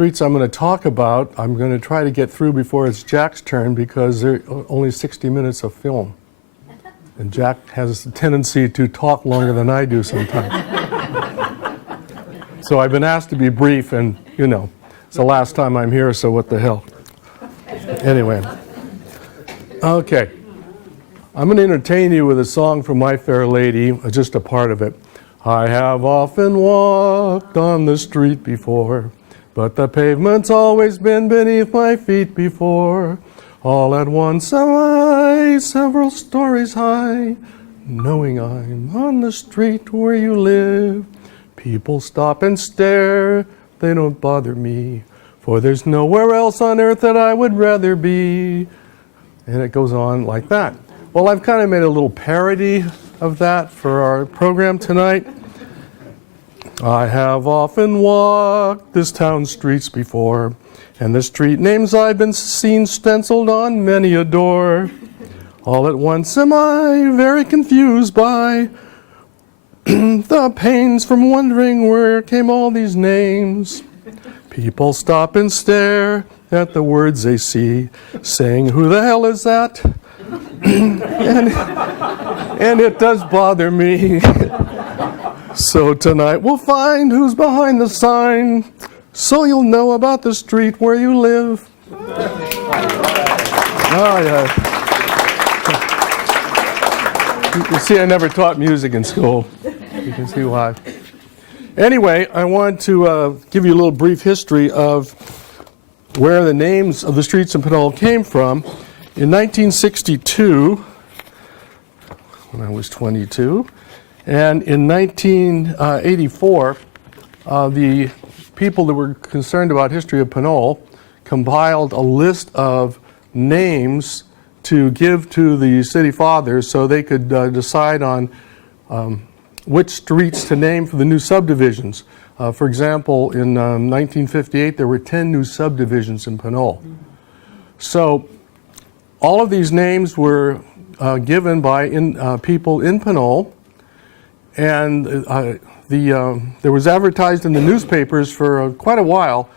Streets I'm going to talk about, I'm going to try to get through before it's Jack's turn because there are only 60 minutes of film. And Jack has a tendency to talk longer than I do sometimes. So I've been asked to be brief, and you know, it's the last time I'm here, so what the hell. Anyway. Okay. I'm going to entertain you with a song from My Fair Lady, just a part of it. I have often walked on the street before, but the pavement's always been beneath my feet before. All at once am I several stories high, knowing I'm on the street where you live. People stop and stare, they don't bother me, for there's nowhere else on earth that I would rather be. And it goes on like that. Well, I've kind of made a little parody of that for our program tonight. I have often walked this town's streets before, and the street names I've been seen stenciled on many a door. All at once am I very confused by the pains from wondering where came all these names. People stop and stare at the words they see, saying, "Who the hell is that?" and it does bother me. So tonight we'll find who's behind the sign, so you'll know about the street where you live. Oh, yeah. You see, I never taught music in school. You can see why. Anyway, I want to give you a little brief history of where the names of the streets in Pinole came from. In 1962, when I was 22, and in 1984, the people that were concerned about history of Pinole compiled a list of names to give to the city fathers so they could decide on which streets to name for the new subdivisions. For example, in 1958, there were 10 new subdivisions in Pinole. So all of these names were given by people in Pinole, and there was advertised in the newspapers for quite a while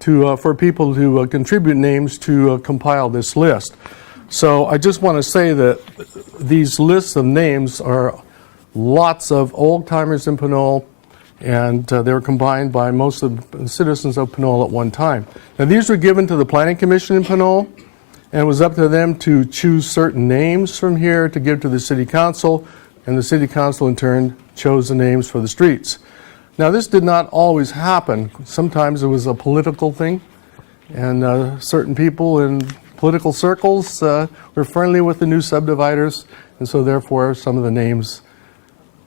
for people to contribute names to compile this list. So I just want to say that these lists of names are lots of old-timers in Pinole, and they were combined by most of the citizens of Pinole at one time. Now these were given to the Planning Commission in Pinole, and it was up to them to choose certain names from here to give to the City Council, and the City Council in turn chose the names for the streets. Now this did not always happen. Sometimes it was a political thing, and certain people in political circles were friendly with the new subdividers, and so therefore some of the names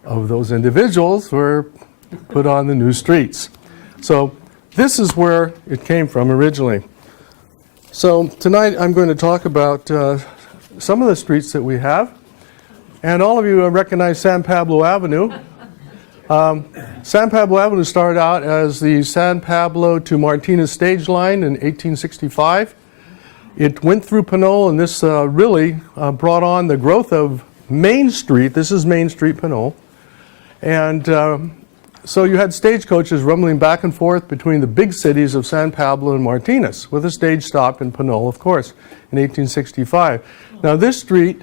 of those individuals were put on the new streets. So this is where it came from originally. So tonight I'm going to talk about some of the streets that we have. And all of you recognize San Pablo Avenue. San Pablo Avenue started out as the San Pablo to Martinez stage line in 1865. It went through Pinole, and this really brought on the growth of Main Street. This is Main Street, Pinole. And so you had stagecoaches rumbling back and forth between the big cities of San Pablo and Martinez, with a stage stop in Pinole, of course, in 1865. Now this street,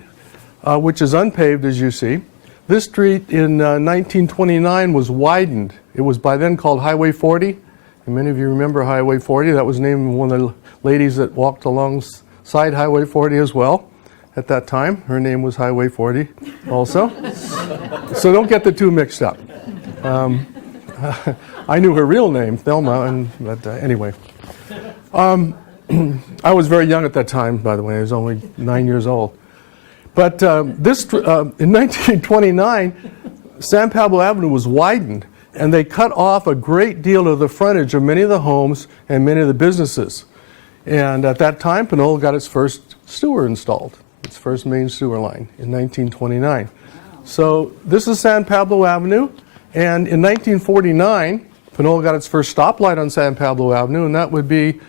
which is unpaved as you see, this street in 1929 was widened. It was by then called Highway 40, and many of you remember Highway 40. That was named one of the ladies that walked alongside Highway 40 as well at that time. Her name was Highway 40 also. So don't get the two mixed up. I knew her real name, Thelma, but anyway. I was very young at that time, by the way. I was only 9 years old. But in 1929, San Pablo Avenue was widened, and they cut off a great deal of the frontage of many of the homes and many of the businesses. And at that time, Pinole got its first sewer installed, its first main sewer line in 1929. So this is San Pablo Avenue, and in 1949, Pinole got its first stoplight on San Pablo Avenue, and that would be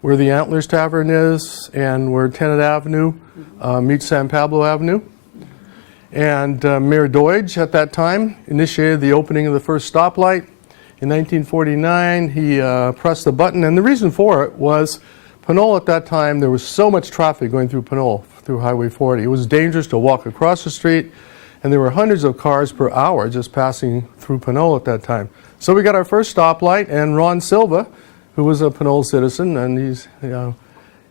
where the Antlers Tavern is and where Tennant Avenue meets San Pablo Avenue. And Mayor Deutsch at that time initiated the opening of the first stoplight. In 1949, he pressed the button, and the reason for it was Pinole at that time, there was so much traffic going through Pinole, through Highway 40. It was dangerous to walk across the street, and there were hundreds of cars per hour just passing through Pinole at that time. So we got our first stoplight, and Ron Silva, who was a Pinole citizen, and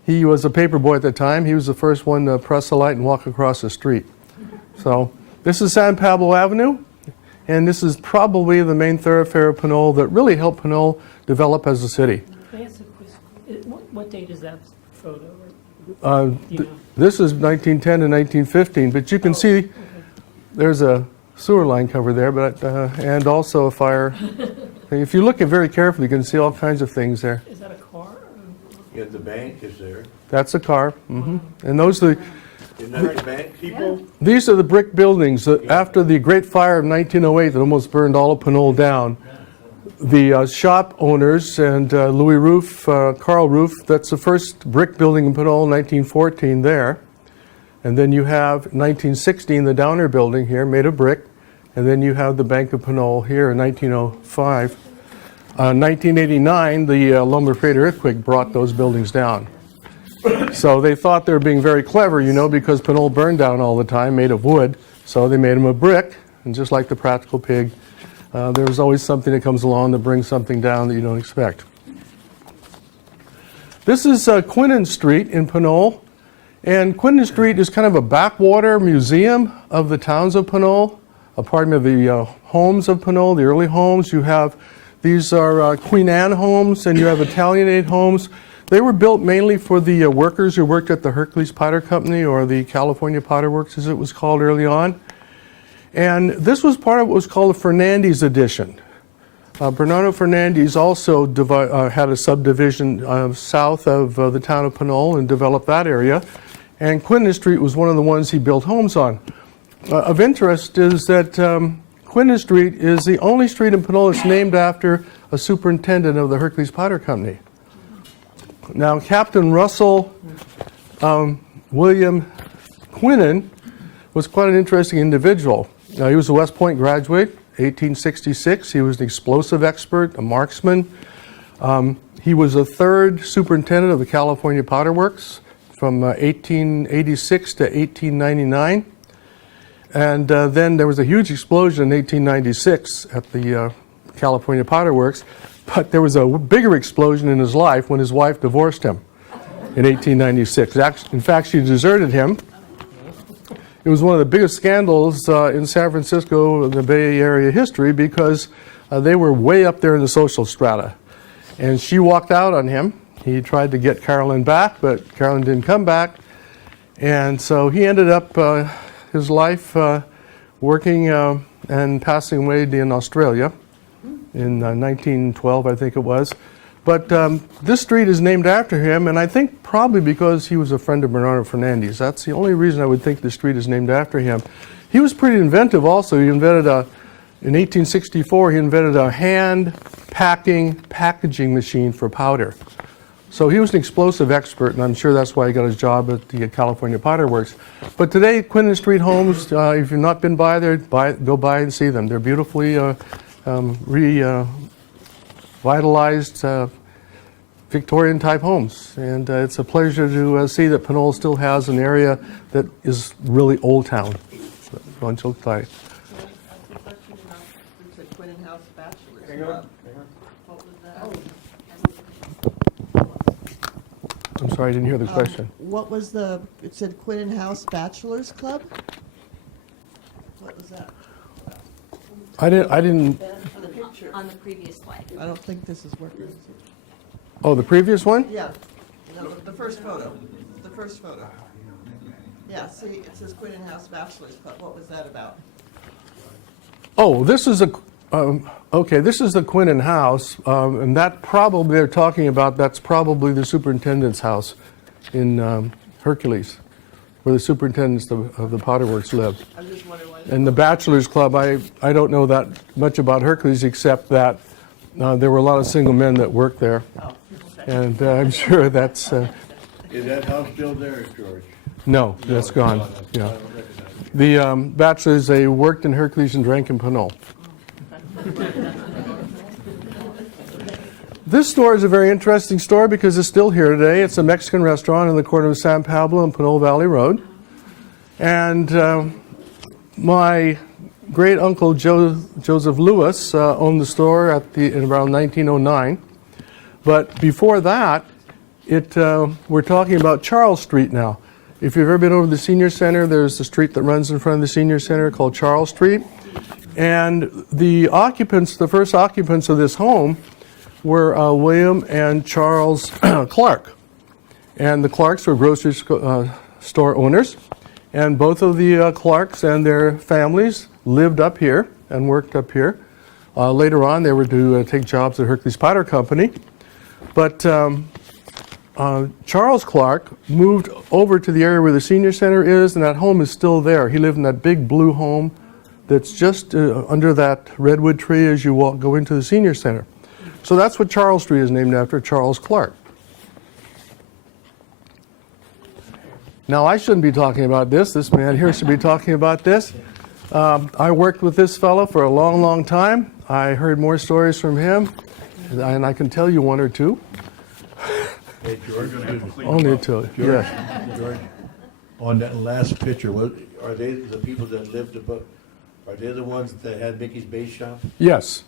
he was a paper boy at the time. He was the first one to press the light and walk across the street. So this is San Pablo Avenue, and this is probably the main thoroughfare of Pinole that really helped Pinole develop as a city. Can I ask a question? What date is that photo? This is 1910 to 1915, but you can see there's a sewer line cover there, but and also a fire. If you look at very carefully, you can see all kinds of things there. Is that a car? Yeah, the bank is there. That's a car, and those are Isn't that the bank people? these are the brick buildings that after the Great Fire of 1908 that almost burned all of Pinole down. The shop owners and Louis Roof, Carl Roof, that's the first brick building in Pinole, 1914 there. And then you have 1916, the Downer building here, made of brick. And then you have the Bank of Pinole here in 1905. 1989, the lumber freight earthquake brought those buildings down. So they thought they were being very clever, you know, because Pinole burned down all the time, made of wood. So they made them of brick, and just like the Practical Pig, there's always something that comes along that brings something down that you don't expect. This is Quinnen Street in Pinole. And Quinnen Street is kind of a backwater museum of the towns of Pinole, the homes of Pinole, the early homes. You have, these are Queen Anne homes, and you have Italianate homes. They were built mainly for the workers who worked at the Hercules Powder Company, or the California Powder Works as it was called early on. And this was part of what was called the Fernandez Addition. Bernardo Fernandez also had a subdivision south of the town of Pinole and developed that area. And Quinnen Street was one of the ones he built homes on. Of interest is that Quinnen Street is the only street in Pinole that's named after a superintendent of the Hercules Powder Company. Now, Captain Russell William Quinnen was quite an interesting individual. He was a West Point graduate, 1866. He was an explosive expert, a marksman. He was the third superintendent of the California Powder Works from 1886 to 1899. And then there was a huge explosion in 1896 at the California Powder Works. But there was a bigger explosion in his life when his wife divorced him in 1896. In fact, she deserted him. It was one of the biggest scandals in San Francisco, the Bay Area history, because they were way up there in the social strata. And she walked out on him. He tried to get Carolyn back, but Carolyn didn't come back. And so he ended up his life working and passing away in Australia in 1912, I think it was. But this street is named after him, and I think probably because he was a friend of Bernardo Fernandez. That's the only reason I would think the street is named after him. He was pretty inventive also. He invented in 1864, he invented a hand packing packaging machine for powder. So he was an explosive expert, and I'm sure that's why he got his job at the California Powder Works. But today, Quinnen Street homes, if you've not been by there, go by and see them. They're beautifully revitalized Victorian-type homes. And it's a pleasure to see that Pinole still has an area that is really Old Town. Quinnen House Bachelor's Club. What was that? I'm sorry, I didn't hear the question. What was it said Quinnen House Bachelor's Club? What was that? I didn't, On the picture. On the previous slide. I don't think this is working. oh, the previous one? Yeah, no, the first photo. The first photo. Yeah, see, it says Quinnen House Bachelor's Club. What was that about? Oh, this is okay, this is the Quinnen house, and that probably they're talking about, that's probably the superintendent's house in Hercules, where the superintendents of the Powder Works lived. I'm just wondering why. And the Bachelor's Club, I don't know that much about Hercules, except that there were a lot of single men that worked there. Oh, And I'm sure that's, Is that house still there, George? no, that's gone, yeah. The Bachelors, they worked in Hercules and drank in Pinole. This store is a very interesting store because it's still here today. It's a Mexican restaurant in the corner of San Pablo and Pinole Valley Road. And my great uncle Joseph Lewis owned the store in around 1909. But before that, we're talking about Charles Street now. If you've ever been over to the Senior Center, there's the street that runs in front of the Senior Center called Charles Street. And the first occupants of this home were William and Charles Clark. And the Clarks were grocery store owners. And both of the Clarks and their families lived up here and worked up here. Later on, they were to take jobs at Hercules Powder Company. But Charles Clark moved over to the area where the Senior Center is, and that home is still there. He lived in that big blue home that's just under that redwood tree as you go into the Senior Center. So that's what Charles Street is named after, Charles Clark. Now, I shouldn't be talking about this. This man here should be talking about this. I worked with this fellow for a long, long time. I heard more stories from him, and I can tell you one or two. Hey, George, Only two, yeah. George, on that last picture, are they the people that lived above, are they the ones that had Mickey's Bait Shop? Yes,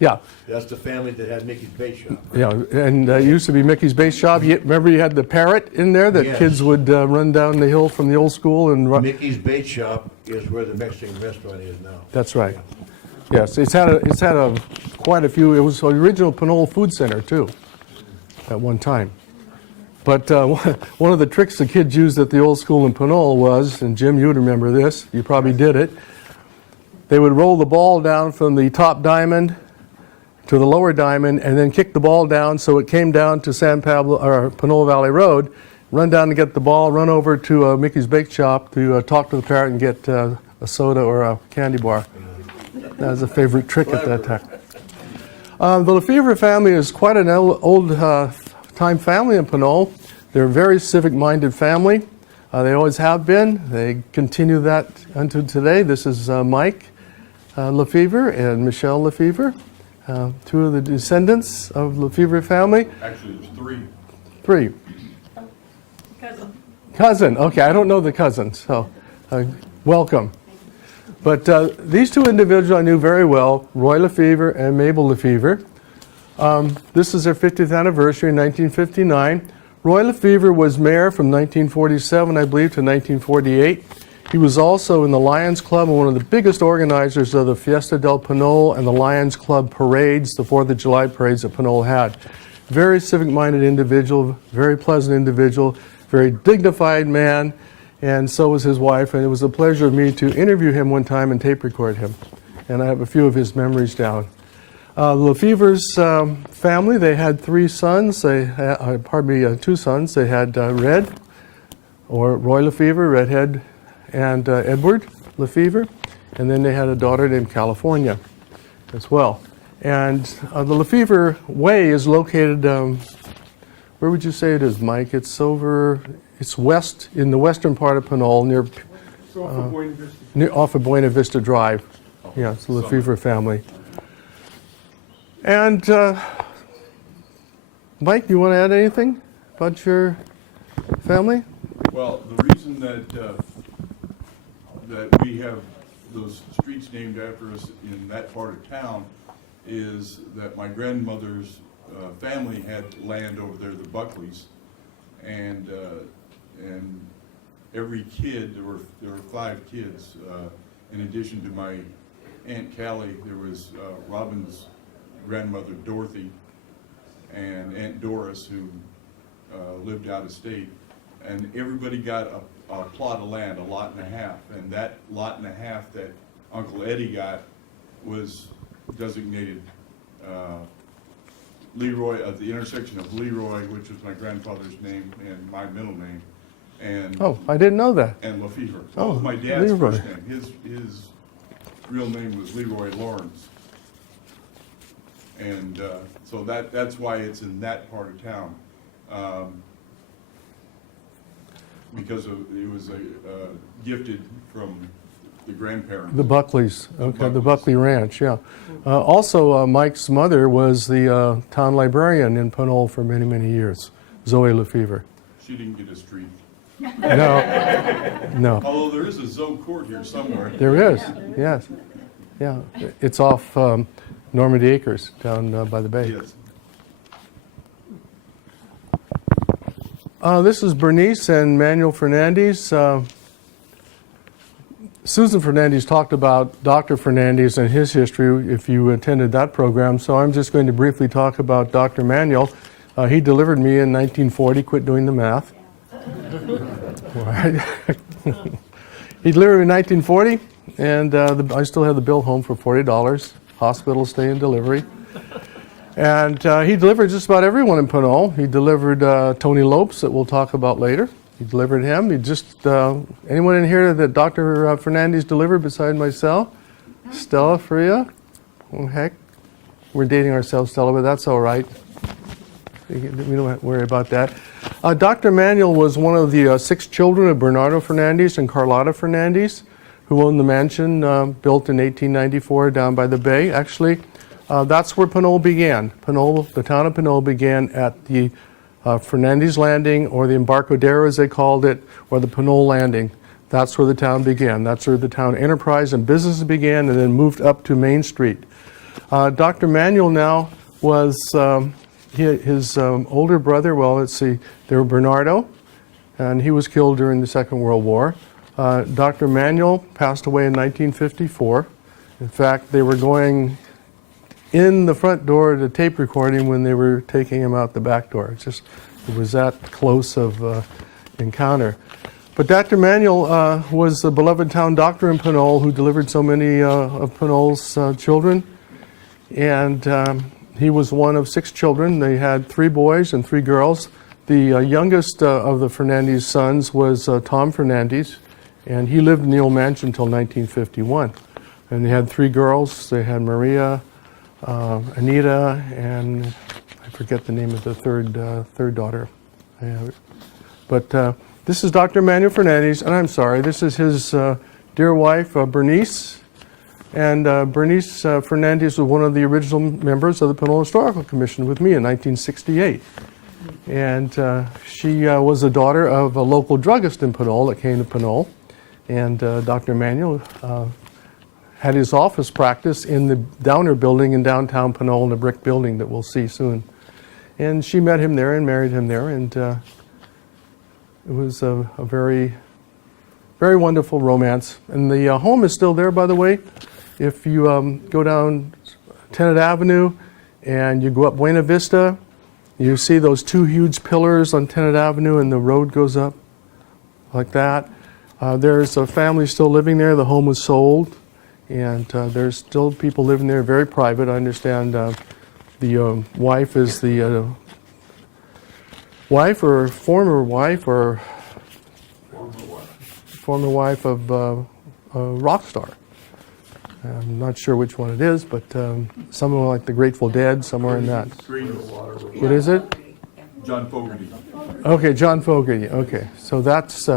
yeah. That's the family that had Mickey's Bait Shop. Yeah, and it used to be Mickey's Bait Shop. Remember you had the parrot in there that Yes. kids would run down the hill from the old school and run. Mickey's Bait Shop is where the Mexican restaurant is now. That's right. Yes, it's had quite a few. It was the original Pinole Food Center too, at one time. But one of the tricks the kids used at the old school in Pinole was, and Jim, you would remember this. You probably did it. They would roll the ball down from the top diamond to the lower diamond, and then kick the ball down so it came down to San Pablo or Pinole Valley Road. Run down to get the ball. Run over to Mickey's Bake Shop to talk to the parrot and get a soda or a candy bar. That was a favorite trick at that time. The Lefevre family is quite an old-time family in Pinole. They're a very civic-minded family. They always have been. They continue that until today. This is Mike Lefevre and Michelle Lefevre. Two of the descendants of Lefevre family. Actually, there's three. Three. Cousin. Okay, I don't know the cousin, so welcome. But these two individuals I knew very well, Roy Lefevre and Mabel Lefevre. This is their 50th anniversary in 1959. Roy Lefevre was mayor from 1947, I believe, to 1948. He was also in the Lions Club and one of the biggest organizers of the Fiesta del Pinole and the Lions Club parades, the 4th of July parades that Pinole had. Very civic-minded individual, very pleasant individual, very dignified man, and so was his wife. And it was a pleasure of me to interview him one time and tape record him. And I have a few of his memories down. Lefevre's family, they had three sons, two sons. They had Red, or Roy Lefevre, Redhead, and Edward Lefevre, and then they had a daughter named California as well. And the Lefevre Way is located, where would you say it is, Mike? It's west, in the western part of Pinole, off of Buena Vista Drive. Yeah, it's the Lefevre family. And Mike, you want to add anything about your family? Well, the reason that we have those streets named after us in that part of town is that my grandmother's family had land over there, the Buckleys, and every kid, there were 5 kids. In addition to my Aunt Callie, there was Robin's grandmother Dorothy and Aunt Doris, who lived out of state, and everybody got a plot of land, a lot and a half, and that lot and a half that Uncle Eddie got was designated Leroy, at the intersection of Leroy, which was my grandfather's name and my middle name, and I didn't know that. and Lefevre. Oh, That was my dad's Leroy. first name. His real name was Leroy Lawrence. And so that's why it's in that part of town. Because it was gifted from the grandparents. The Buckleys, okay, the Buckleys. Buckley Ranch, yeah. Also, Mike's mother was the town librarian in Pinole for many, many years, Zoe Lefevre. She didn't get a street. No, no, Although there is a Zoe Court here somewhere. there is, yes, yeah. It's off Normandy Acres down by the bay. Yes. This is Bernice and Manuel Fernandez. Susan Fernandez talked about Dr. Fernandez and his history if you attended that program, so I'm just going to briefly talk about Dr. Manuel. He delivered me in 1940, quit doing the math. Right. He delivered me in 1940, and I still have the bill home for $40, hospital stay and delivery. And he delivered just about everyone in Pinole. He delivered Tony Lopes, that we'll talk about later. He delivered him. He just, anyone in here that Dr. Fernandez delivered beside myself? Stella Freya? Oh, heck. We're dating ourselves, Stella, but that's all right. We don't have to worry about that. Dr. Manuel was one of the 6 children of Bernardo Fernandez and Carlotta Fernandez, who owned the mansion built in 1894 down by the bay. Actually, that's where Pinole began. Pinole, the town of Pinole began at the Fernandez Landing, or the Embarcadero as they called it, or the Pinole Landing. That's where the town began. That's where the town enterprise and business began, and then moved up to Main Street. Dr. Manuel now was his older brother. Well, let's see, there were Bernardo, and he was killed during the Second World War. Dr. Manuel passed away in 1954. In fact, they were going in the front door to tape recording when they were taking him out the back door. It was that close of encounter. But Dr. Manuel was a beloved town doctor in Pinole who delivered so many of Pinole's children. And he was one of 6 children. They had 3 boys and 3 girls. The youngest of the Fernandez sons was Tom Fernandez, and he lived in the old mansion until 1951. And they had 3 girls. They had Maria, Anita, and I forget the name of the third daughter. But this is Dr. Manuel Fernandez, and I'm sorry, this is his dear wife, Bernice. And Bernice Fernandez was one of the original members of the Pinole Historical Commission with me in 1968. And she was the daughter of a local druggist in Pinole that came to Pinole. And Dr. Manuel had his office practice in the Downer building in downtown Pinole, in a brick building that we'll see soon. And she met him there and married him there, and it was a very, very wonderful romance. And the home is still there, by the way. If you go down Tennant Avenue and you go up Buena Vista, you see those 2 huge pillars on Tennant Avenue, and the road goes up like that. There's a family still living there. The home was sold. And there's still people living there, very private. I understand the wife is the wife or former wife or former wife of a rock star. I'm not sure which one it is, but someone like the Grateful Dead, somewhere in that. What is it? John Fogerty. Okay, John Fogerty. Okay, so that's...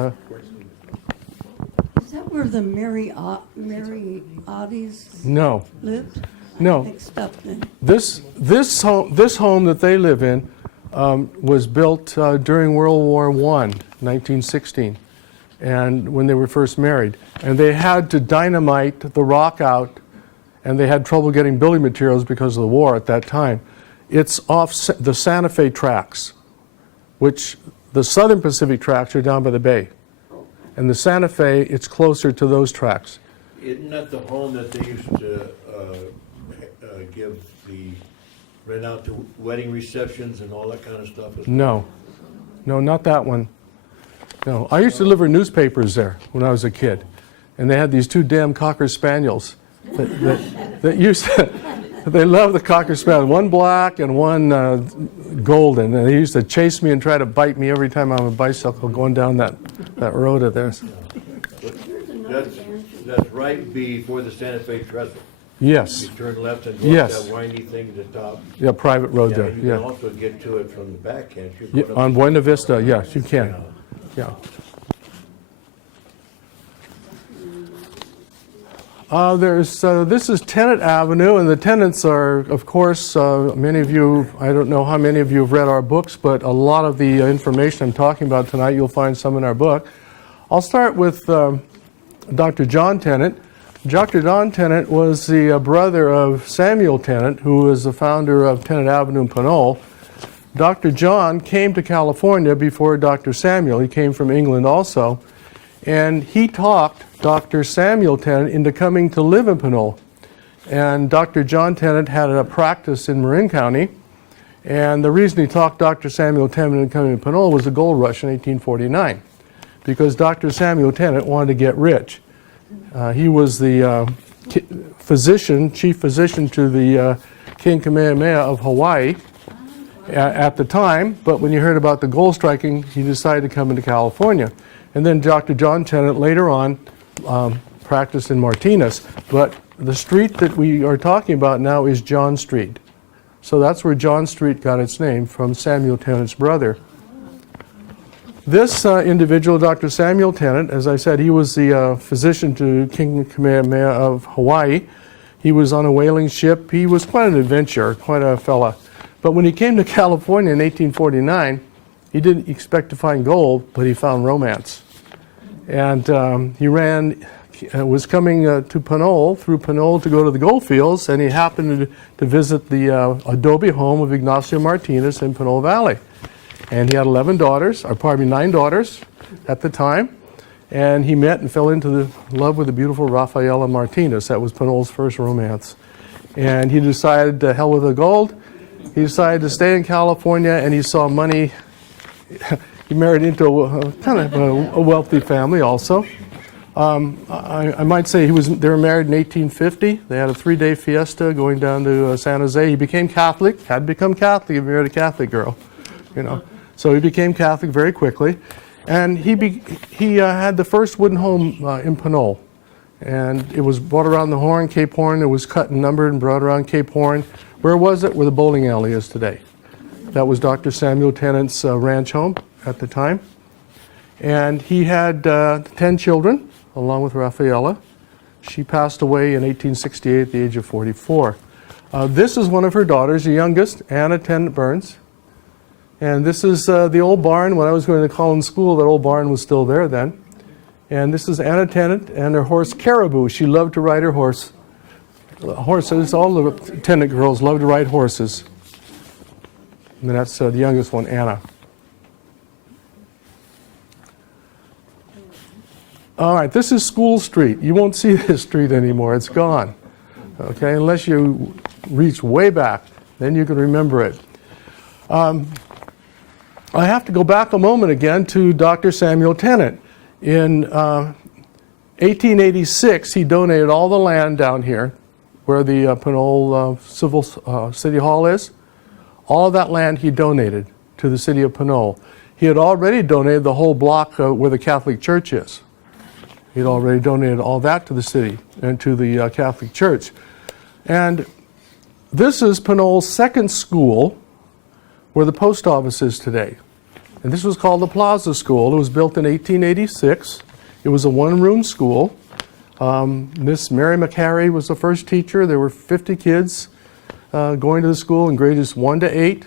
Is that where the Mary Oddies no. lived? No. Mixed up then. This home that they live in was built during World War I, 1916, and when they were first married. And they had to dynamite the rock out, and they had trouble getting building materials because of the war at that time. It's off the Santa Fe tracks, which the Southern Pacific tracks are down by the bay. And the Santa Fe, it's closer to those tracks. Isn't that the home that they used to rent out to wedding receptions and all that kind of stuff? No, not that one. No, I used to deliver newspapers there when I was a kid, and they had these 2 damn Cocker Spaniels that used to, they loved the Cocker Spaniel, one black and one golden, and they used to chase me and try to bite me every time I'm on a bicycle going down that road of theirs. That's right before the Santa Fe Trestle. Yes. You turn left and go Yes. up that windy thing to the top. Yeah, private road there. You Yeah. can also get to it from the back, can't you? Yeah, Going up on Buena Vista, yes, you can. Yeah. This is Tennant Avenue, and the tenants are, of course, many of you, I don't know how many of you have read our books, but a lot of the information I'm talking about tonight, you'll find some in our book. I'll start with Dr. John Tennant. Dr. John Tennant was the brother of Samuel Tennant, who was the founder of Tennant Avenue in Pinole. Dr. John came to California before Dr. Samuel. He came from England also. And he talked Dr. Samuel Tennant into coming to live in Pinole. And Dr. John Tennant had a practice in Marin County. And the reason he talked Dr. Samuel Tennant into coming to Pinole was the gold rush in 1849. Because Dr. Samuel Tennant wanted to get rich. He was the chief physician to the King Kamehameha of Hawaii at the time, but when you heard about the gold striking, he decided to come into California. And then Dr. John Tennant later on practiced in Martinez. But the street that we are talking about now is John Street. So that's where John Street got its name, from Samuel Tennant's brother. This individual, Dr. Samuel Tennant, as I said, he was the physician to King Kamehameha of Hawaii. He was on a whaling ship. He was quite an adventurer, quite a fella. But when he came to California in 1849, he didn't expect to find gold, but he found romance. And he was coming to Pinole, through Pinole to go to the gold fields, and he happened to visit the adobe home of Ignacio Martinez in Pinole Valley. And he had 9 daughters at the time. And he met and fell into love with the beautiful Rafaela Martinez. That was Pinole's first romance. And he decided, to hell with the gold. He decided to stay in California, and he saw money. He married into kind of a wealthy family also. I might say they were married in 1850. They had a 3-day fiesta going down to San Jose. He became Catholic, had become Catholic. He married a Catholic girl, you know. So he became Catholic very quickly. And he had the first wooden home in Pinole. And it was brought around the Horn, Cape Horn. It was cut and numbered and brought around Cape Horn. Where was it? Where the bowling alley is today. That was Dr. Samuel Tennant's ranch home at the time. And he had 10 children, along with Rafaela. She passed away in 1868 at the age of 44. This is one of her daughters, the youngest, Anna Tennant Burns. And this is the old barn. When I was going to Collins School, that old barn was still there then. And this is Anna Tennant and her horse Caribou. She loved to ride her horse. Horses, all the Tennant girls love to ride horses. And that's the youngest one, Anna. All right, this is School Street. You won't see this street anymore. It's gone. Okay, unless you reach way back, then you can remember it. I have to go back a moment again to Dr. Samuel Tennant. In 1886, he donated all the land down here where the Pinole City Hall is. All of that land he donated to the city of Pinole. He had already donated the whole block where the Catholic Church is. He had already donated all that to the city and to the Catholic Church. And this is Pinole's second school, where the post office is today. And this was called the Plaza School. It was built in 1886. It was a one-room school. Miss Mary McCary was the first teacher. There were 50 kids going to the school in grades 1 to 8.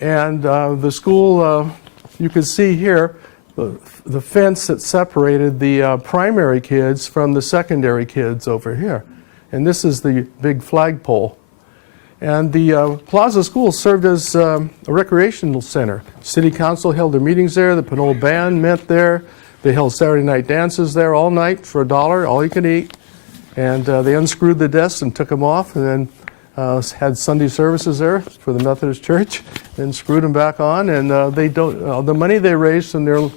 And the school, you can see here, the fence that separated the primary kids from the secondary kids over here. And this is the big flagpole. And the Plaza School served as a recreational center. City Council held their meetings there. The Pinole Band met there. They held Saturday night dances there all night for $1, all you could eat. And they unscrewed the desks and took them off, and then had Sunday services there for the Methodist Church, then screwed them back on. And the money they raised from their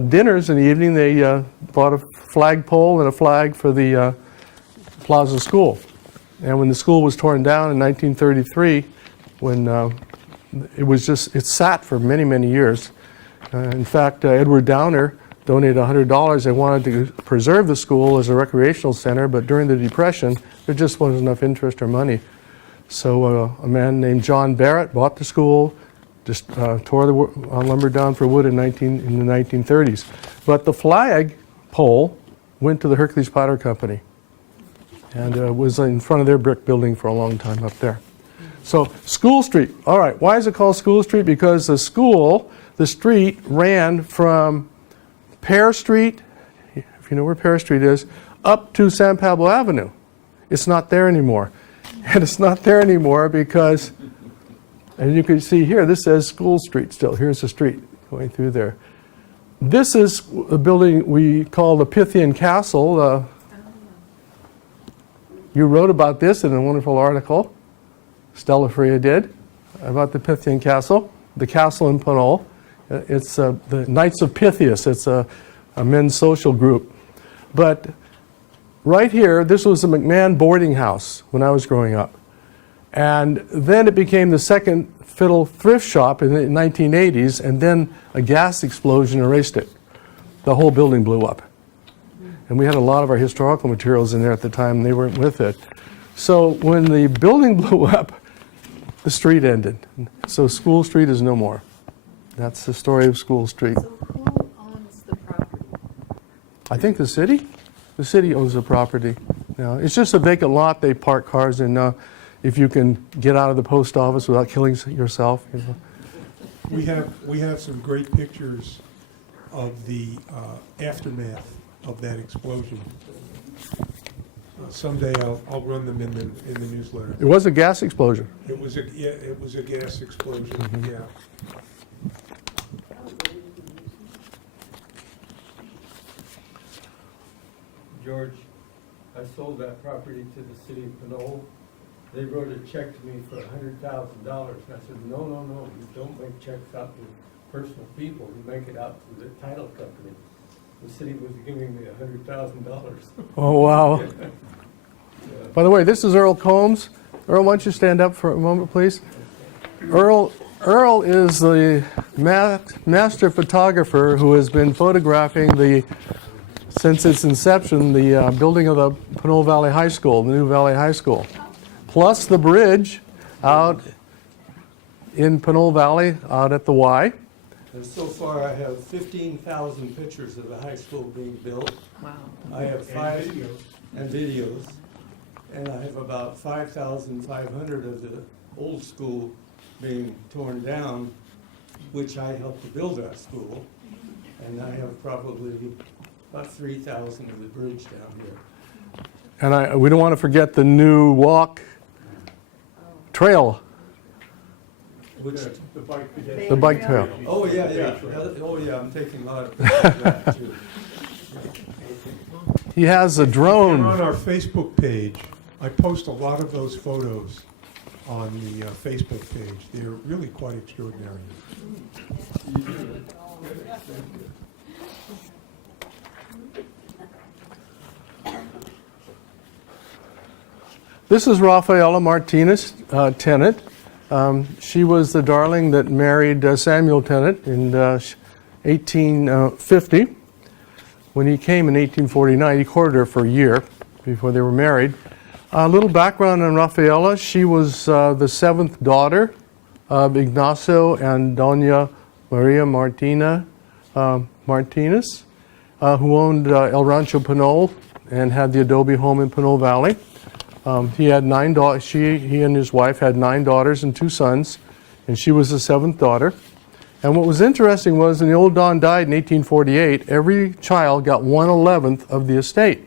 dinners in the evening, they bought a flagpole and a flag for the Plaza School. And when the school was torn down in 1933, when it sat for many, many years. In fact, Edward Downer donated $100. They wanted to preserve the school as a recreational center, but during the Depression, there just wasn't enough interest or money. So a man named John Barrett bought the school, just tore the lumber down for wood in the 1930s. But the flag pole went to the Hercules Powder Company. and was in front of their brick building for a long time up there. So School Street. All right, why is it called School Street? Because the street ran from Pear Street, if you know where Pear Street is, up to San Pablo Avenue. It's not there anymore. And it's not there anymore because, and you can see here, this says School Street still. Here's the street going through there. This is a building we call the Pythian Castle. You wrote about this in a wonderful article, Stella Faria did, about the Pythian Castle, the castle in Pinole. It's the Knights of Pythias. It's a men's social group. But right here, this was a McMahon boarding house when I was growing up. And then it became the second fiddle thrift shop in the 1980s, and then a gas explosion erased it. The whole building blew up. And we had a lot of our historical materials in there at the time, and they weren't with it. So when the building blew up, the street ended. So School Street is no more. That's the story of School Street. So who owns the property? I think the city? The city owns the property. Now, it's just a vacant lot. They park cars in. If you can get out of the post office without killing yourself. You know. We have some great pictures of the aftermath of that explosion. Someday I'll run them in the newsletter. It was a gas explosion. It was a gas explosion. Yeah. George, I sold that property to the city of Pinole. They wrote a check to me for $100,000. And I said, no, you don't make checks out to personal people. You make it out to the title company. The city was giving me $100,000. Oh, wow. By the way, this is Earl Combs. Earl, why don't you stand up for a moment, please? Earl is the master photographer who has been photographing since its inception, the building of the Pinole Valley High School, the new Valley High School, plus the bridge out in Pinole Valley, out at the Y. And so far, I have 15,000 pictures of the high school being built. Wow. I have videos. And I have about 5,500 of the old school being torn down, which I helped to build that school. And I have probably about 3,000 of the bridge down here. And we don't want to forget the new walk trail, Which, the bike trail. oh, yeah. Oh, yeah, I'm taking a lot of pictures of that, too. He has a And drone. on our Facebook page, I post a lot of those photos on the Facebook page. They're really quite extraordinary. This is Rafaela Martinez Tennant. She was the darling that married Samuel Tennant in 1850. When he came in 1849, he courted her for a year before they were married. A little background on Rafaela. She was the seventh daughter of Ignacio and Doña Maria Martinez, who owned El Rancho Pinole and had the adobe home in Pinole Valley. He had 9 daughters. He and his wife had 9 daughters and 2 sons, and she was the 7th daughter. And what was interesting was when the old Don died in 1848, every child got 1/11 of the estate.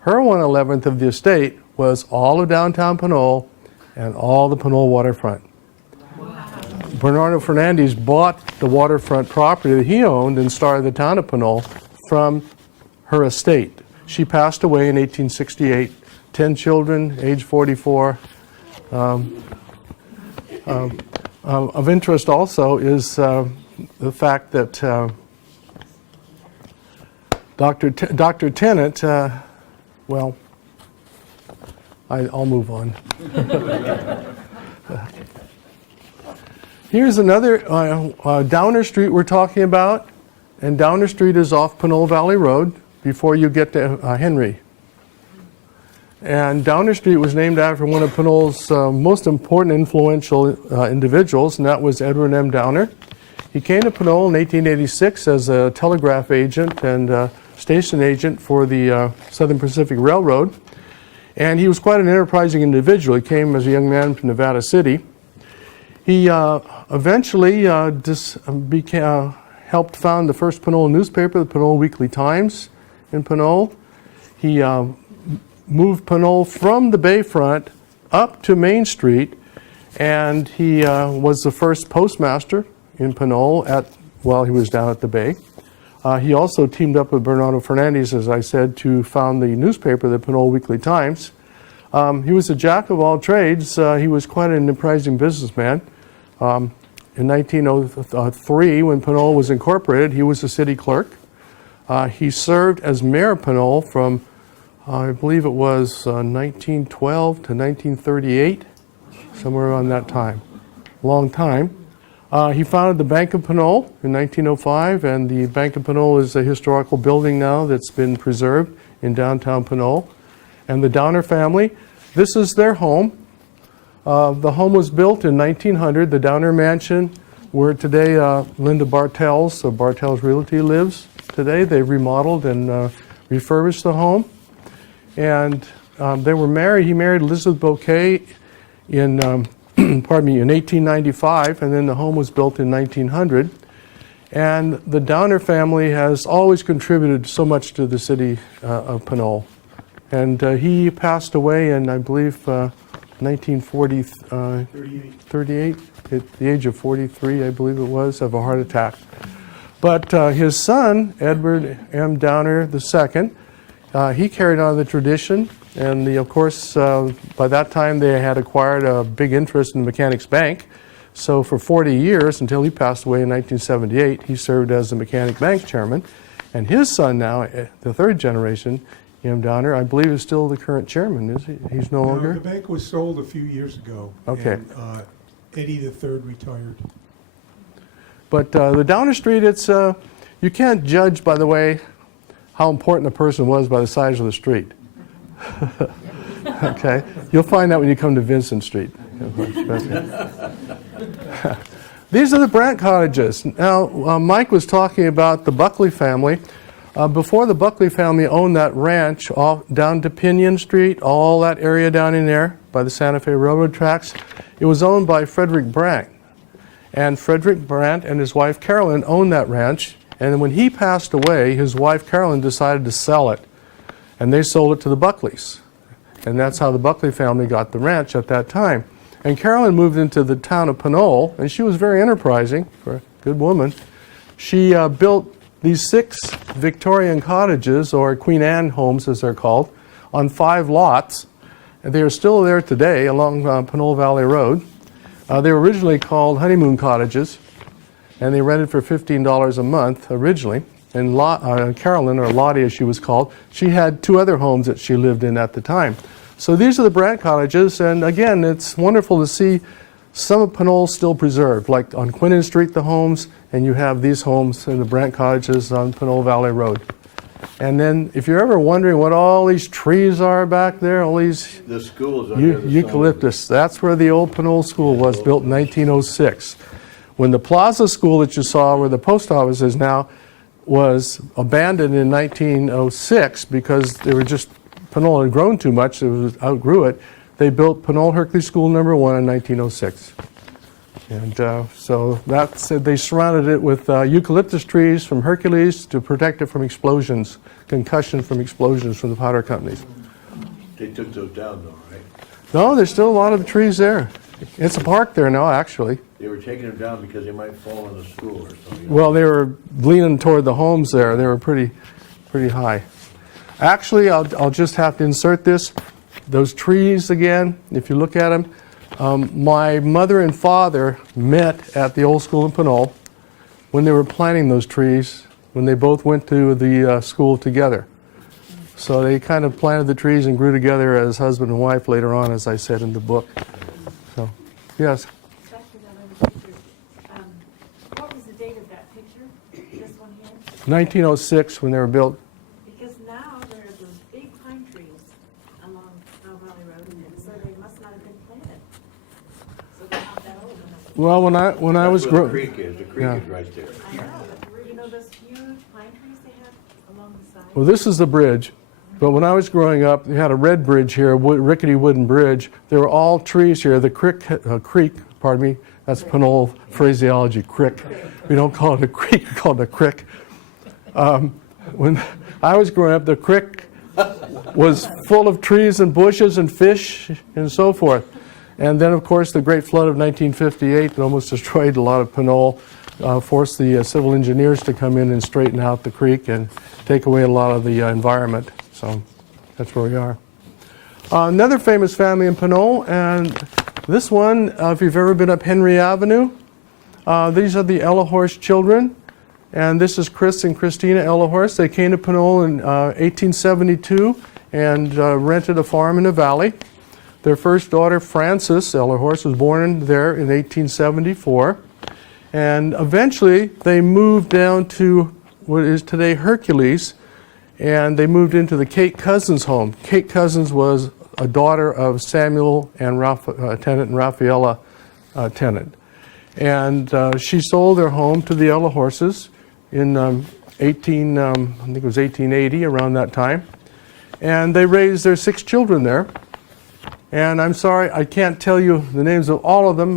Her 1/11 of the estate was all of downtown Pinole and all the Pinole waterfront. Wow. Bernardo Fernandez bought the waterfront property that he owned and started the town of Pinole from her estate. She passed away in 1868. 10 children, age 44. Of interest also is the fact that Dr. Tennant, well, I'll move on. Here's another Downer Street we're talking about, and Downer Street is off Pinole Valley Road before you get to Henry. And Downer Street was named after one of Pinole's most important influential individuals, and that was Edward M. Downer. He came to Pinole in 1886 as a telegraph agent and station agent for the Southern Pacific Railroad. And he was quite an enterprising individual. He came as a young man from Nevada City. He eventually helped found the first Pinole newspaper, the Pinole Weekly Times in Pinole. He moved Pinole from the Bayfront up to Main Street, and he was the first postmaster in Pinole while he was down at the Bay. He also teamed up with Bernardo Fernandez, as I said, to found the newspaper, the Pinole Weekly Times. He was a jack of all trades. He was quite an enterprising businessman. In 1903, when Pinole was incorporated, he was a city clerk. He served as mayor of Pinole from, I believe it was 1912 to 1938, somewhere around that time. Long time. He founded the Bank of Pinole in 1905, and the Bank of Pinole is a historical building now that's been preserved in downtown Pinole. And the Downer family, this is their home. The home was built in 1900, the Downer Mansion, where today Linda Bartels of Bartels Realty lives today. They remodeled and refurbished the home. And they were married. He married Elizabeth Bouquet in, in 1895, and then the home was built in 1900. And the Downer family has always contributed so much to the city of Pinole. And he passed away in, I believe, 1938, at the age of 43, I believe it was, of a heart attack. But his son, Edward M. Downer II, he carried on the tradition. And of course, by that time, they had acquired a big interest in the Mechanics Bank. So for 40 years, until he passed away in 1978, he served as the Mechanic Bank chairman. And his son now, the third generation, M. Downer, I believe is still the current chairman, is he? He's no longer? The bank was sold a few years ago. Okay. And Eddie III retired. But the Downer Street, it's you can't judge, by the way, how important a person was by the size of the street. Okay? You'll find that when you come to Vincent Street. These are the Brandt cottages. Now, Mike was talking about the Buckley family. Before the Buckley family owned that ranch down to Pinion Street, all that area down in there by the Santa Fe Railroad tracks, it was owned by Frederick Brandt. And Frederick Brandt and his wife Carolyn owned that ranch. And when he passed away, his wife Carolyn decided to sell it. And they sold it to the Buckleys. And that's how the Buckley family got the ranch at that time. And Carolyn moved into the town of Pinole, and she was very enterprising, for a good woman. She built these 6 Victorian cottages, or Queen Anne homes as they're called, on 5 lots. And they are still there today along Pinole Valley Road. They were originally called honeymoon cottages, and they rented for $15 a month originally. And Carolyn, or Lottie as she was called, she had 2 other homes that she lived in at the time. So these are the Brandt cottages, and again, it's wonderful to see some of Pinole still preserved, like on Quinnan Street, the homes, and you have these homes in the Brandt cottages on Pinole Valley Road. And then, if you're ever wondering what all these trees are back there, all these The school is on the other side. eucalyptus, that's where the old Pinole School was, built in 1906. When the Plaza School that you saw, where the post office is now, was abandoned in 1906 because they were just, Pinole had grown too much, it outgrew it. They built Pinole Hercules School #1 in 1906. And so they surrounded it with eucalyptus trees from Hercules to protect it from explosions, concussion from explosions from the powder companies. They took those down though, right? No, there's still a lot of the trees there. It's a park there now, actually. They were taking them down because they might fall on the school or something. Well, they were leaning toward the homes there. They were pretty high. Actually, I'll just have to insert this. Those trees again, if you look at them, my mother and father met at the old school in Pinole when they were planting those trees, when they both went to the school together. So they kind of planted the trees and grew together as husband and wife later on, as I said in the book. So, yes. Back to that other picture. What was the date of that picture? This one here? 1906 when they were built. Because now there are those big pine trees along Pinole Valley Road, and so they must not have been planted. So they're not that old enough. Well, when I was That's where the growing, creek is. The creek Yeah. is right there. I know, but you know those huge pine trees they have along the side? well, this is the bridge. But when I was growing up, they had a red bridge here, a rickety wooden bridge. There were all trees here. The creek, pardon me, that's Pinole phraseology, crick. We don't call it a creek, we call it a crick. When I was growing up, the creek was full of trees and bushes and fish and so forth. And then, of course, the Great Flood of 1958 that almost destroyed a lot of Pinole forced the civil engineers to come in and straighten out the creek and take away a lot of the environment. So that's where we are. Another famous family in Pinole, and this one, if you've ever been up Henry Avenue, these are the Ellahorst children. And this is Chris and Christina Ellahorst. They came to Pinole in 1872 and rented a farm in the valley. Their first daughter, Frances Ellahorst, was born there in 1874. And eventually they moved down to what is today Hercules, and they moved into the Kate Cousins home. Kate Cousins was a daughter of Samuel and Tennant and Raphaela Tennant. And she sold their home to the Ellahorsts in I think it was 1880, around that time. And they raised their 6 children there. And I'm sorry, I can't tell you the names of all of them,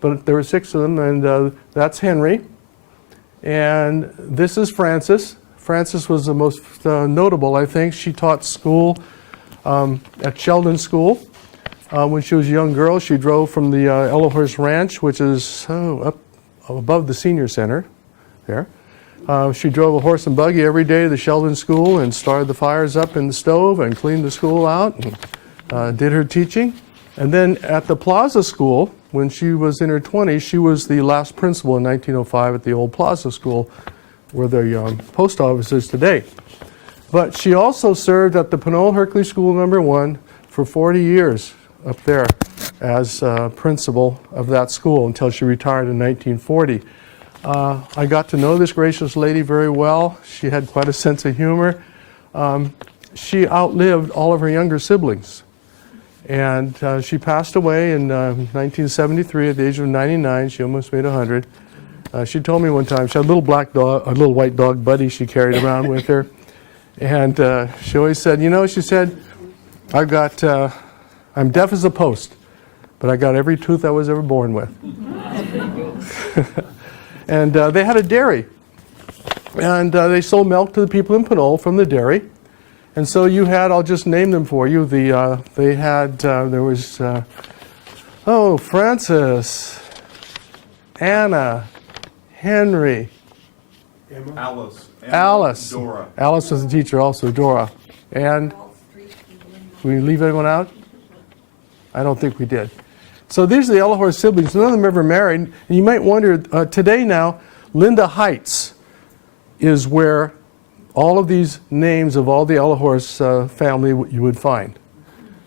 but there were 6 of them, and that's Henry. And this is Frances. Frances was the most notable, I think. She taught school at Sheldon School. When she was a young girl, she drove from the Ellahorst Ranch, which is up above the senior center there. She drove a horse and buggy every day to the Sheldon School and started the fires up in the stove and cleaned the school out and did her teaching. And then at the Plaza School, when she was in her 20s, she was the last principal in 1905 at the old Plaza School, where the post office is today. But she also served at the Pinole Hercules School No. 1 for 40 years up there as principal of that school until she retired in 1940. I got to know this gracious lady very well. She had quite a sense of humor. She outlived all of her younger siblings. And she passed away in 1973 at the age of 99. She almost made 100. She told me one time she had a little black dog, a little white dog buddy she carried around with her. And she always said, you know, she said, I'm deaf as a post, but I got every tooth I was ever born with. And they had a dairy. And they sold milk to the people in Pinole from the dairy. And so you had, I'll just name them for you. They had, there was, Francis, Anna, Henry, Alice. Dora. Alice was a teacher also, Dora. And did we leave anyone out? I don't think we did. So these are the Ellahorst siblings. None of them ever married. And you might wonder, today now, Linda Heights is where all of these names of all the Ellahorst family you would find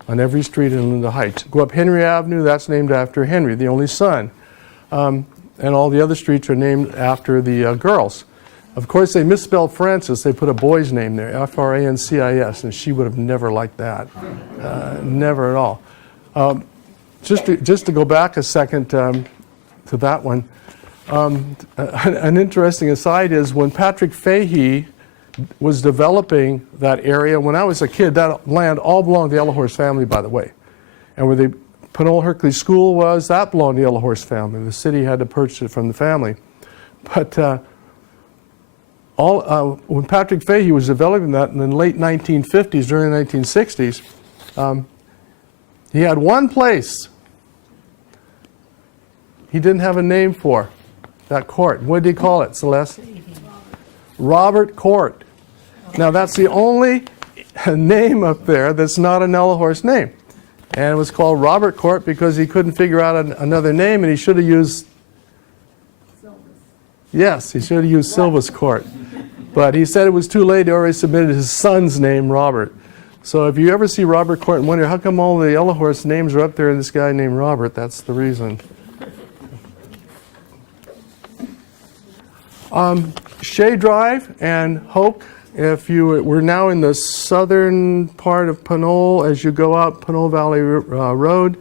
on every street in Linda Heights. Go up Henry Avenue, that's named after Henry, the only son. And all the other streets are named after the girls. Of course, they misspelled Francis. They put a boy's name there, Francis, and she would have never liked that. Never at all. Just to go back a second to that one, an interesting aside is when Patrick Fahey was developing that area, when I was a kid, that land all belonged to the Ellahorst family, by the way. And where the Pinole Hercules School was, that belonged to the Ellahorst family. The city had to purchase it from the family. But when Patrick Fahey was developing that in the late 1950s, during the 1960s, he had one place he didn't have a name for, that court. What did he call it, Celeste? Robert Court. Now that's the only name up there that's not an Ellahorst name. And it was called Robert Court because he couldn't figure out another name, and he should have used... Yes, he should have used Silva's Court. But he said it was too late. He already submitted his son's name, Robert. So if you ever see Robert Court and wonder how come all the Ellahorst names are up there and this guy named Robert, that's the reason. Shea Drive and Hoke, we're now in the southern part of Pinole. As you go out Pinole Valley Road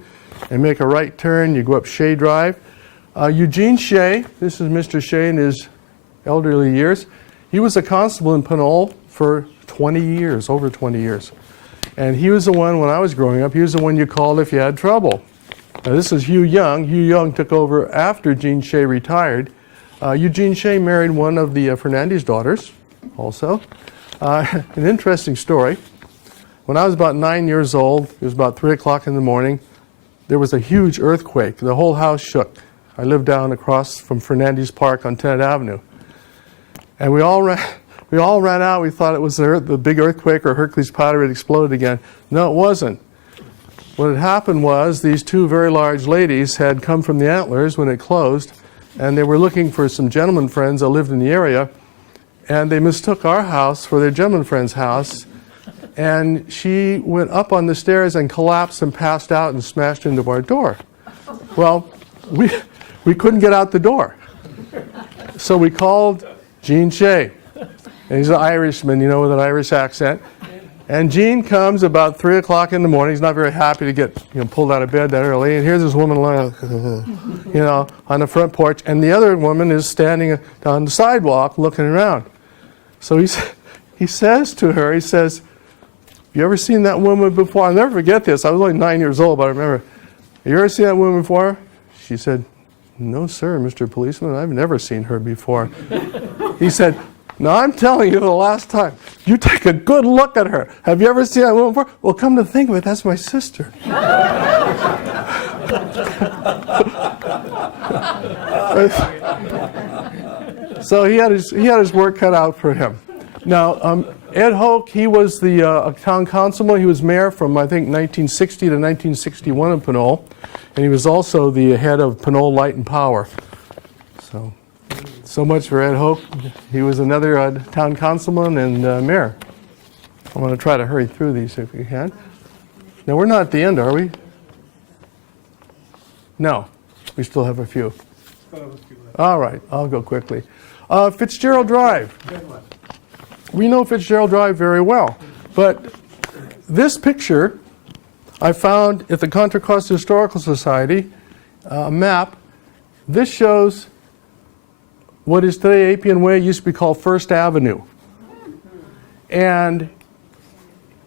and make a right turn, you go up Shea Drive. Eugene Shea, this is Mr. Shea in his elderly years. He was a constable in Pinole for 20 years, over 20 years. And he was the one, when I was growing up, he was the one you called if you had trouble. Now, this is Hugh Young. Hugh Young took over after Jean Shea retired. Eugene Shea married one of the Fernandez daughters also. An interesting story. When I was about 9 years old, it was about 3 o'clock in the morning, there was a huge earthquake. The whole house shook. I lived down across from Fernandez Park on 10th Avenue. And we all ran out. We thought it was the big earthquake or Hercules powder had exploded again. No, it wasn't. What had happened was these two very large ladies had come from the Antlers when it closed, and they were looking for some gentleman friends that lived in the area, and they mistook our house for their gentleman friend's house, and she went up on the stairs and collapsed and passed out and smashed into our door. Well, we couldn't get out the door. So we called Gene Shea, and he's an Irishman, you know, with an Irish accent. And Gene comes about 3 o'clock in the morning. He's not very happy to get pulled out of bed that early. And here's this woman lying, on the front porch. And the other woman is standing on the sidewalk looking around. So he says to her, he says, "You ever seen that woman before?" I'll never forget this. I was only 9 years old, but I remember. "You ever seen that woman before?" She said, "No, sir, Mr. Policeman. I've never seen her before." He said, "No, I'm telling you the last time. You take a good look at her. Have you ever seen that woman before?" "Well, come to think of it, that's my sister." So he had his work cut out for him. Now, Ed Hoke, he was the town councilman. He was mayor from, I think, 1960 to 1961 in Pinole. And he was also the head of Pinole Light and Power. So much for Ed Hoke. He was another town councilman and mayor. I'm going to try to hurry through these if we can. Now, we're not at the end, are we? No, we still have a few. All right, I'll go quickly. Fitzgerald Drive. We know Fitzgerald Drive very well, but this picture I found at the Contra Costa Historical Society, a map. This shows what is today Appian Way, used to be called First Avenue. And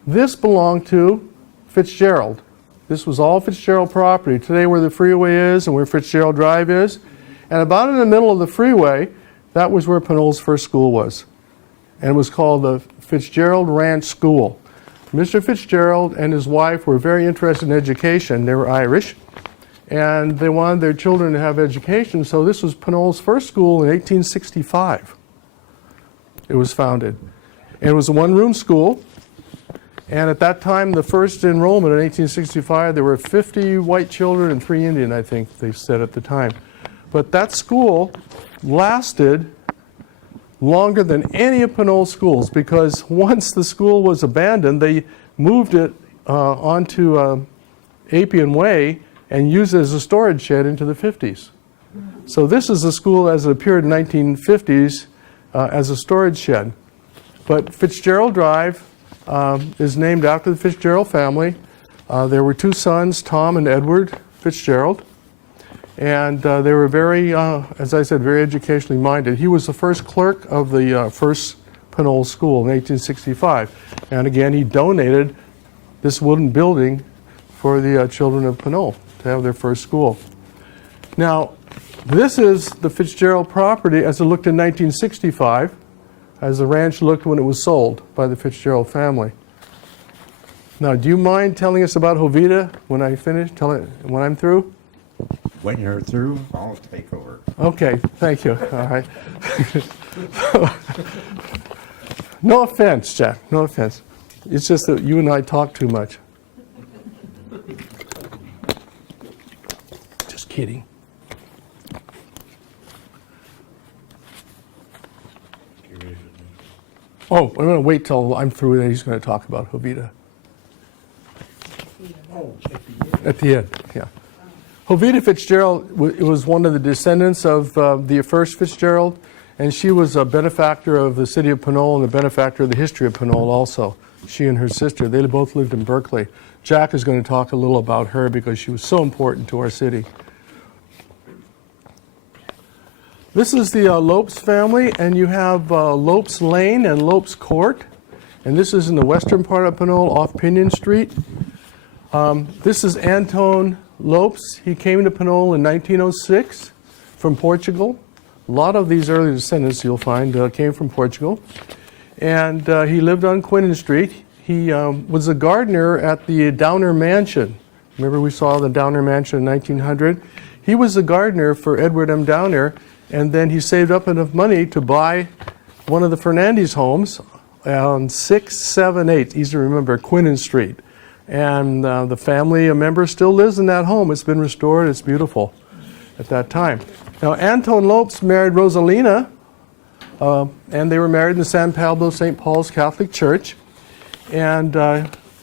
this belonged to Fitzgerald. This was all Fitzgerald property. Today where the freeway is and where Fitzgerald Drive is, and about in the middle of the freeway, that was where Pinole's first school was. And it was called the Fitzgerald Ranch School. Mr. Fitzgerald and his wife were very interested in education. They were Irish, and they wanted their children to have education, so this was Pinole's first school in 1865. It was founded. And it was a one-room school, and at that time, the first enrollment in 1865, there were 50 white children and 3 Indian, I think they said at the time. But that school lasted longer than any of Pinole's schools, because once the school was abandoned, they moved it onto Appian Way and used it as a storage shed into the 50s. So this is the school as it appeared in the 1950s as a storage shed. But Fitzgerald Drive is named after the Fitzgerald family. There were 2 sons, Tom and Edward Fitzgerald. And they were very, as I said, very educationally minded. He was the first clerk of the first Pinole school in 1865. And again, he donated this wooden building for the children of Pinole to have their first school. Now, this is the Fitzgerald property as it looked in 1965, as the ranch looked when it was sold by the Fitzgerald family. Now, do you mind telling us about Jovita when I finish, when I'm through? When you're through, I'll take over. Okay, thank you. All right. No offense, Jack, no offense. It's just that you and I talk too much. Just kidding. Oh, I'm going to wait till I'm through, then he's going to talk about Jovita. Oh, At the end, yeah. Jovita Fitzgerald was one of the descendants of the first Fitzgerald, and she was a benefactor of the city of Pinole and a benefactor of the history of Pinole also. She and her sister, they both lived in Berkeley. Jack is going to talk a little about her because she was so important to our city. This is the Lopes family, and you have Lopes Lane and Lopes Court. and this is in the western part of Pinole off Pinion Street. This is Anton Lopes. He came to Pinole in 1906 from Portugal. A lot of these early descendants you'll find came from Portugal. And he lived on Quinnen Street. He was a gardener at the Downer Mansion. Remember we saw the Downer Mansion in 1900? He was a gardener for Edward M. Downer, and then he saved up enough money to buy one of the Fernandez homes on 678, easy to remember, Quinnen Street. And the family member still lives in that home. It's been restored. It's beautiful at that time. Now, Anton Lopes married Rosalina, and they were married in the San Pablo St. Paul's Catholic Church. And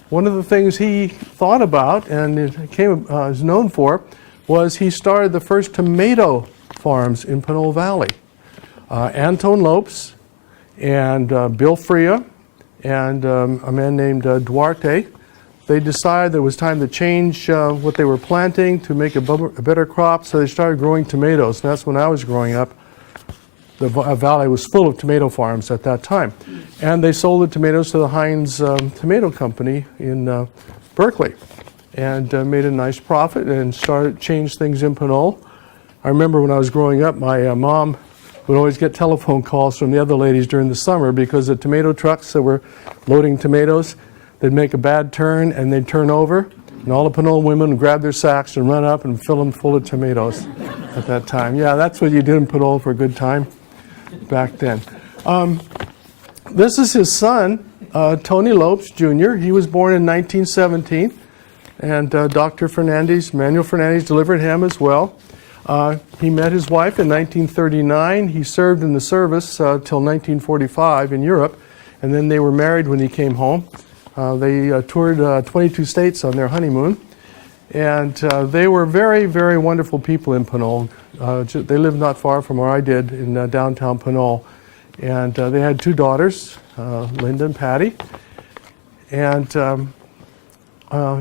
one of the things he thought about and is known for was he started the first tomato farms in Pinole Valley. Anton Lopes and Bill Freya and a man named Duarte, they decided it was time to change what they were planting to make a better crop, so they started growing tomatoes. And that's when I was growing up. The valley was full of tomato farms at that time. And they sold the tomatoes to the Heinz Tomato Company in Berkeley and made a nice profit and changed things in Pinole. I remember when I was growing up, my mom would always get telephone calls from the other ladies during the summer because the tomato trucks that were loading tomatoes, they'd make a bad turn and they'd turn over, and all the Pinole women would grab their sacks and run up and fill them full of tomatoes at that time. Yeah, that's what you did in Pinole for a good time back then. This is his son, Tony Lopes, Jr. He was born in 1917, and Dr. Fernandez, Manuel Fernandez, delivered him as well. He met his wife in 1939. He served in the service till 1945 in Europe, and then they were married when he came home. They toured 22 states on their honeymoon, and they were very, very wonderful people in Pinole. They lived not far from where I did in downtown Pinole, and they had two daughters, Linda and Patty, and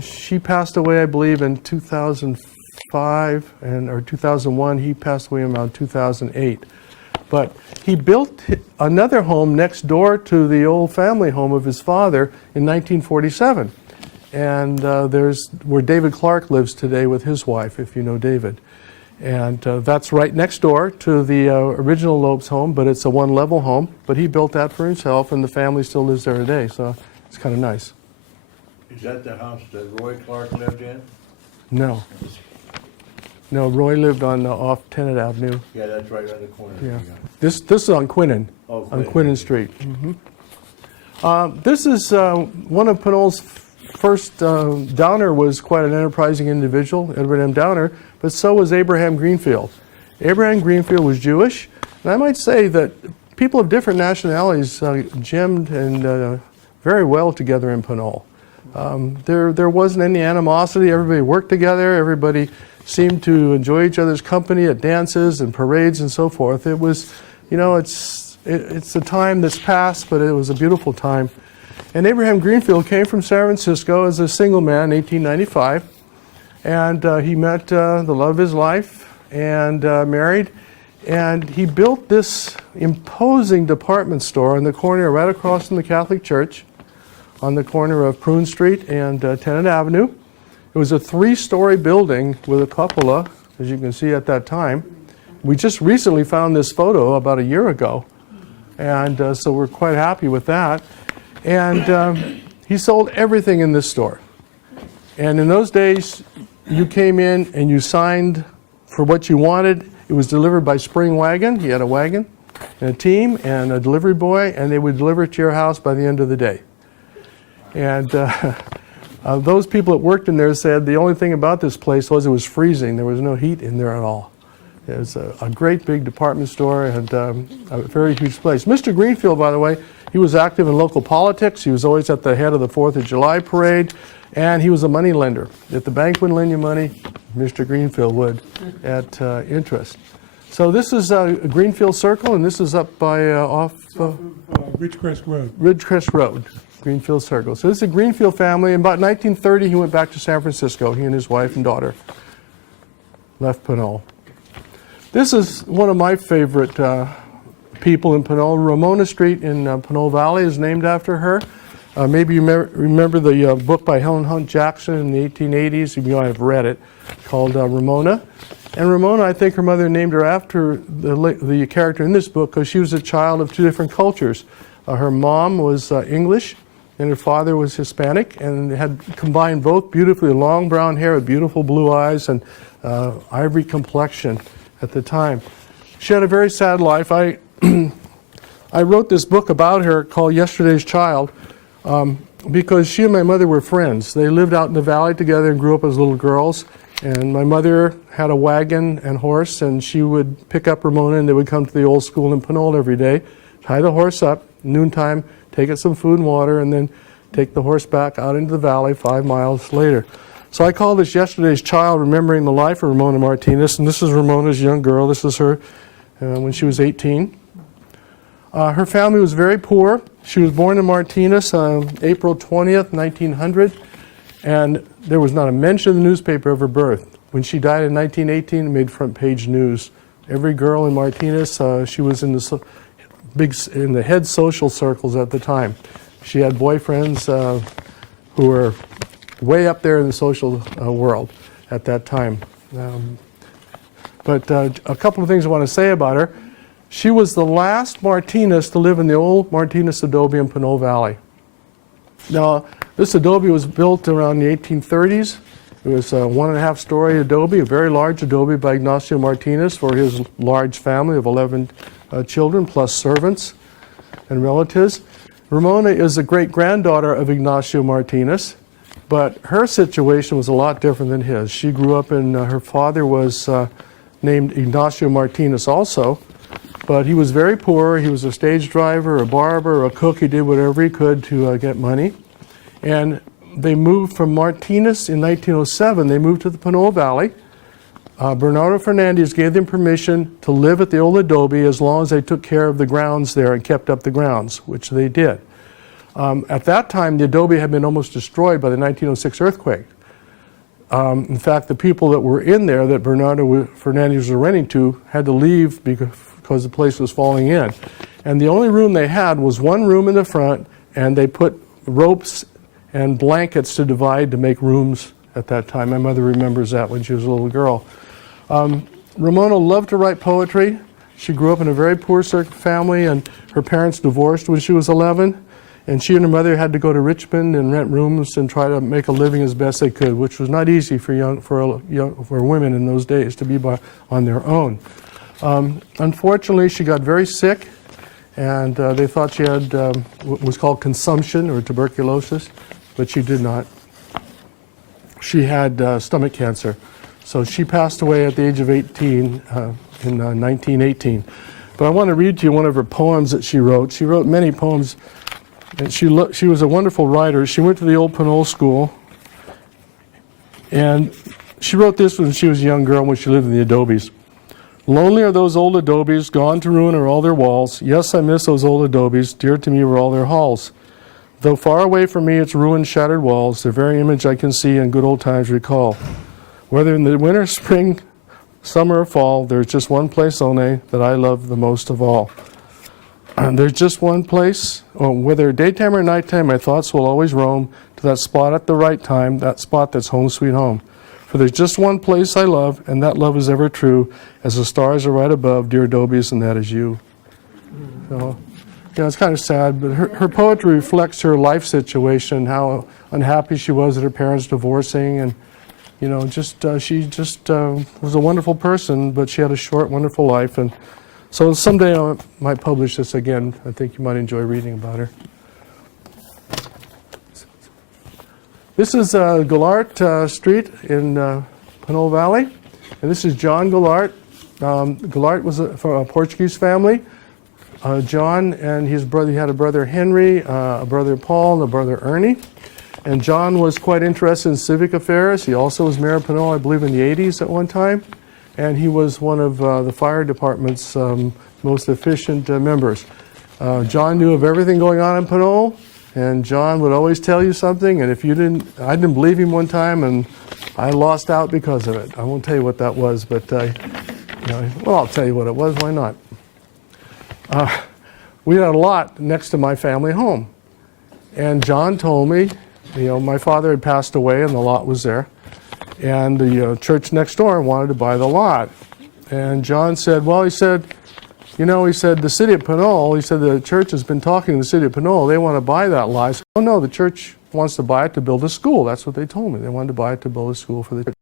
she passed away, I believe, in 2005 or 2001. He passed away around 2008. But he built another home next door to the old family home of his father in 1947. And there's where David Clark lives today with his wife, if you know David. And that's right next door to the original Lopes home, but it's a one-level home. But he built that for himself, and the family still lives there today, so it's kind of nice. Is that the house that Roy Clark lived in? No. No, Roy lived on off Tennant Avenue. Yeah, that's right on the corner. Yeah. This is on Quinnen, Oh, on Quinnen. Quinnen Street. This is one of Pinole's first. Downer was quite an enterprising individual, Edward M. Downer, but so was Abraham Greenfield. Abraham Greenfield was Jewish, and I might say that people of different nationalities gemmed and very well together in Pinole. There wasn't any animosity. Everybody worked together. Everybody seemed to enjoy each other's company at dances and parades and so forth. It was, you know, it's a time that's passed, but it was a beautiful time. And Abraham Greenfield came from San Francisco as a single man in 1895, and he met the love of his life and married, and he built this imposing department store on the corner right across from the Catholic Church on the corner of Prune Street and Tennant Avenue. It was a 3-story building with a cupola, as you can see at that time. We just recently found this photo about a year ago, and so we're quite happy with that. And he sold everything in this store. And in those days, you came in and you signed for what you wanted. It was delivered by spring wagon. He had a wagon and a team and a delivery boy, and they would deliver it to your house by the end of the day. And those people that worked in there said the only thing about this place was it was freezing. There was no heat in there at all. It was a great big department store and a very huge place. Mr. Greenfield, by the way, he was active in local politics. He was always at the head of the 4th of July parade, and he was a money lender. If the bank wouldn't lend you money, Mr. Greenfield would at interest. So this is Greenfield Circle, and this is up by off Ridgecrest Road. Ridgecrest Road. Greenfield Circle. So this is a Greenfield family. In about 1930, he went back to San Francisco. He and his wife and daughter left Pinole. This is one of my favorite people in Pinole. Ramona Street in Pinole Valley is named after her. Maybe you remember the book by Helen Hunt Jackson in the 1880s. You might have read it, called Ramona. And Ramona, I think her mother named her after the character in this book because she was a child of two different cultures. Her mom was English, and her father was Hispanic, and they had combined both beautifully long brown hair with beautiful blue eyes and ivory complexion at the time. She had a very sad life. I wrote this book about her called Yesterday's Child because she and my mother were friends. They lived out in the valley together and grew up as little girls. And my mother had a wagon and horse, and she would pick up Ramona, and they would come to the old school in Pinole every day, tie the horse up, noontime, take it some food and water, and then take the horse back out into the valley 5 miles later. So I call this Yesterday's Child, remembering the life of Ramona Martinez. And this is Ramona's young girl. This is her when she was 18. Her family was very poor. She was born in Martinez on April 20th, 1900. And there was not a mention in the newspaper of her birth. When she died in 1918, it made front page news. Every girl in Martinez, she was in the head social circles at the time. She had boyfriends who were way up there in the social world at that time. But a couple of things I want to say about her. She was the last Martinez to live in the old Martinez adobe in Pinole Valley. Now, this adobe was built around the 1830s. It was a 1.5-story adobe, a very large adobe by Ignacio Martinez for his large family of 11 children, plus servants and relatives. Ramona is a great-granddaughter of Ignacio Martinez, but her situation was a lot different than his. She grew up in, her father was named Ignacio Martinez also, but he was very poor. He was a stage driver, a barber, a cook. He did whatever he could to get money. And they moved from Martinez in 1907. They moved to the Pinole Valley. Bernardo Fernandez gave them permission to live at the old adobe as long as they took care of the grounds there and kept up the grounds, which they did. At that time, the adobe had been almost destroyed by the 1906 earthquake. In fact, the people that were in there that Bernardo Fernandez was renting to had to leave because the place was falling in. And the only room they had was one room in the front, and they put ropes and blankets to divide to make rooms at that time. My mother remembers that when she was a little girl. Ramona loved to write poetry. She grew up in a very poor family, and her parents divorced when she was 11. And she and her mother had to go to Richmond and rent rooms and try to make a living as best they could, which was not easy for women in those days to be on their own. Unfortunately, she got very sick, and they thought she had what was called consumption or tuberculosis, but she did not. She had stomach cancer. So she passed away at the age of 18 in 1918. But I want to read to you one of her poems that she wrote. She wrote many poems, and she was a wonderful writer. She went to the old Pinole School, and she wrote this when she was a young girl when she lived in the adobes. Lonely are those old adobes, gone to ruin are all their walls. Yes, I miss those old adobes, dear to me were all their halls. Though far away from me its ruined, shattered walls, their very image I can see and good old times recall. Whether in the winter, spring, summer, or fall, there's just one place only that I love the most of all. There's just one place, whether daytime or nighttime, my thoughts will always roam to that spot at the right time, that spot that's home sweet home. For there's just one place I love, and that love is ever true, as the stars are right above, dear adobes, and that is you. So, it's kind of sad, but her poetry reflects her life situation, how unhappy she was at her parents divorcing, and she just was a wonderful person, but she had a short, wonderful life. And so someday I might publish this again. I think you might enjoy reading about her. This is Gallart Street in Pinole Valley, and this is John Gallart. Gallart was from a Portuguese family. John and his brother, he had a brother Henry, a brother Paul, and a brother Ernie. And John was quite interested in civic affairs. He also was mayor of Pinole, I believe, in the 80s at one time. And he was one of the fire department's most efficient members. John knew of everything going on in Pinole, and John would always tell you something. And if you didn't, I didn't believe him one time, and I lost out because of it. I won't tell you what that was, but well, I'll tell you what it was. Why not? We had a lot next to my family home. And John told me, my father had passed away and the lot was there. And the church next door wanted to buy the lot. And John said, well, he said, the city of Pinole, he said, the church has been talking to the city of Pinole. They want to buy that lot. I said, oh, no, the church wants to buy it to build a school. That's what they told me. They wanted to buy it to build a school for the church.